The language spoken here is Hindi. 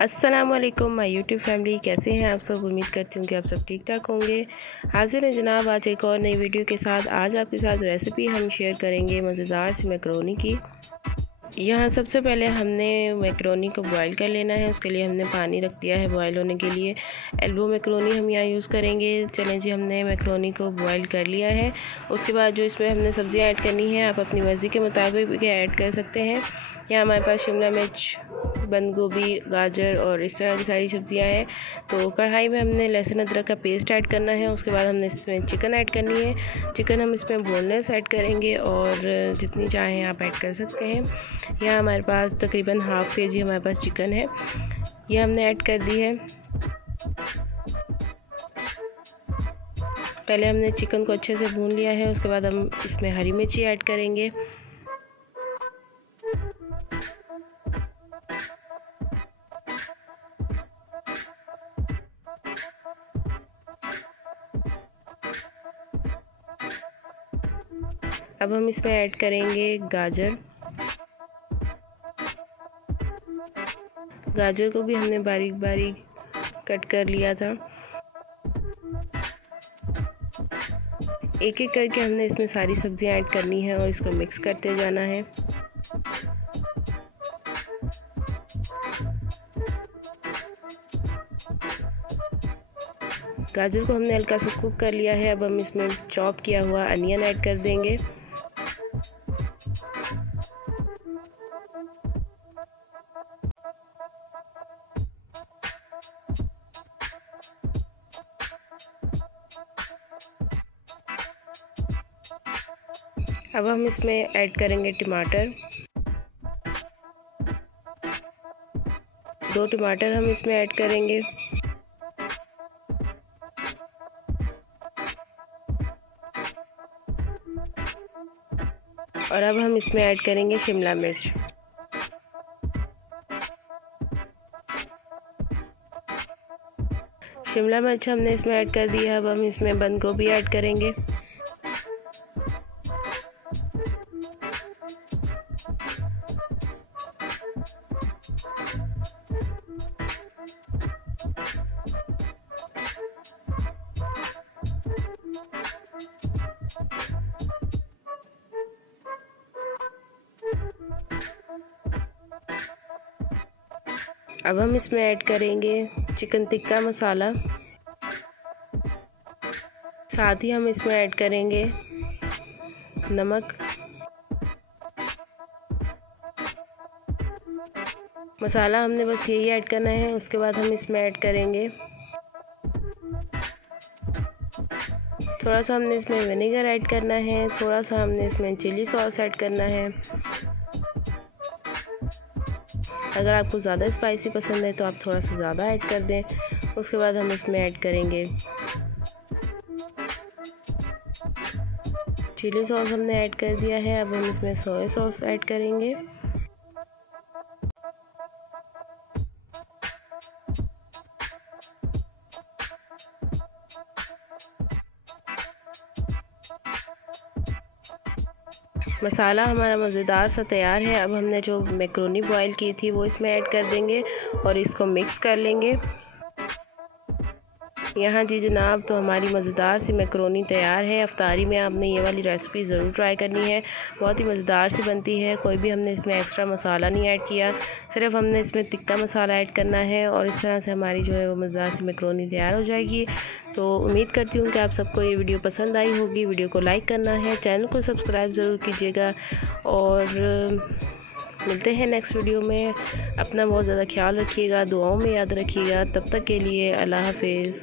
अस्सलामुअलैकुम माय यूट्यूब फैमिली, कैसे हैं आप सब। उम्मीद करती हूँ कि आप सब ठीक ठाक होंगे। हाजिर है जनाब आज एक और नई वीडियो के साथ। आज आपके साथ रेसिपी हम शेयर करेंगे मज़ेदार सी मैकरोनी की। यहाँ सबसे पहले हमने मैकरोनी को बॉईल कर लेना है। उसके लिए हमने पानी रख दिया है बॉईल होने के लिए। एल्बो मैकरोनी हम यहाँ यूज़ करेंगे। चलें जी, हमने मैकरोनी को बॉईल कर लिया है। उसके बाद जो इसमें हमने सब्ज़ियाँ ऐड करनी है, आप अपनी मर्ज़ी के मुताबिक भी ऐड कर सकते हैं। यहाँ हमारे पास शिमला मिर्च, बंद गोभी, गाजर और इस तरह की सारी सब्ज़ियाँ हैं। तो कढ़ाई में हमने लहसुन अदरक का पेस्ट ऐड करना है। उसके बाद हमने इसमें चिकन ऐड करनी है। चिकन हम इसमें बोनलेस ऐड करेंगे और जितनी चाहें आप ऐड कर सकते हैं। यहाँ हमारे पास तकरीबन हाफ़ kg हमारे पास चिकन है, ये हमने ऐड कर दी है। पहले हमने चिकन को अच्छे से भून लिया है। उसके बाद हम इसमें हरी मिर्ची ऐड करेंगे। अब हम इसमें ऐड करेंगे गाजर। गाजर को भी हमने बारीक बारीक कट कर लिया था। एक एक करके हमने इसमें सारी सब्जियां ऐड करनी है और इसको मिक्स करते जाना है। गाजर को हमने हल्का सा कुक कर लिया है। अब हम इसमें चॉप किया हुआ अनियन ऐड कर देंगे। अब हम इसमें ऐड करेंगे टमाटर। 2 टमाटर हम इसमें ऐड करेंगे। और अब हम इसमें ऐड करेंगे शिमला मिर्च। शिमला मिर्च हमने इसमें ऐड कर दिया। अब हम इसमें बंद गोभी ऐड करेंगे। अब हम इसमें ऐड करेंगे चिकन टिक्का मसाला। साथ ही हम इसमें ऐड करेंगे नमक। मसाला हमने बस यही ऐड करना है। उसके बाद हम इसमें ऐड करेंगे थोड़ा सा हमने इसमें विनेगर ऐड करना है। थोड़ा सा हमने इसमें चिली सॉस ऐड करना है। अगर आपको ज़्यादा स्पाइसी पसंद है तो आप थोड़ा सा ज़्यादा ऐड कर दें। उसके बाद हम इसमें ऐड करेंगे चिली सॉस हमने ऐड कर दिया है। अब हम इसमें सोया सॉस ऐड करेंगे। मसाला हमारा मज़ेदार सा तैयार है। अब हमने जो मैकरोनी बॉईल की थी वो इसमें ऐड कर देंगे और इसको मिक्स कर लेंगे। यहाँ जी जनाब, तो हमारी मज़ेदार सी मैकरोनी तैयार है। अफ्तारी में आपने ये वाली रेसिपी ज़रूर ट्राई करनी है। बहुत ही मज़ेदार सी बनती है। कोई भी हमने इसमें एक्स्ट्रा मसाला नहीं ऐड किया, सिर्फ हमने इसमें टिक्का मसाला ऐड करना है और इस तरह से हमारी जो है वो मज़ेदार सी मैकरोनी तैयार हो जाएगी। तो उम्मीद करती हूँ कि आप सबको ये वीडियो पसंद आई होगी। वीडियो को लाइक करना है, चैनल को सब्सक्राइब ज़रूर कीजिएगा और मिलते हैं नेक्स्ट वीडियो में। अपना बहुत ज़्यादा ख्याल रखिएगा, दुआओं में याद रखिएगा। तब तक के लिए अल्लाह हाफिज़।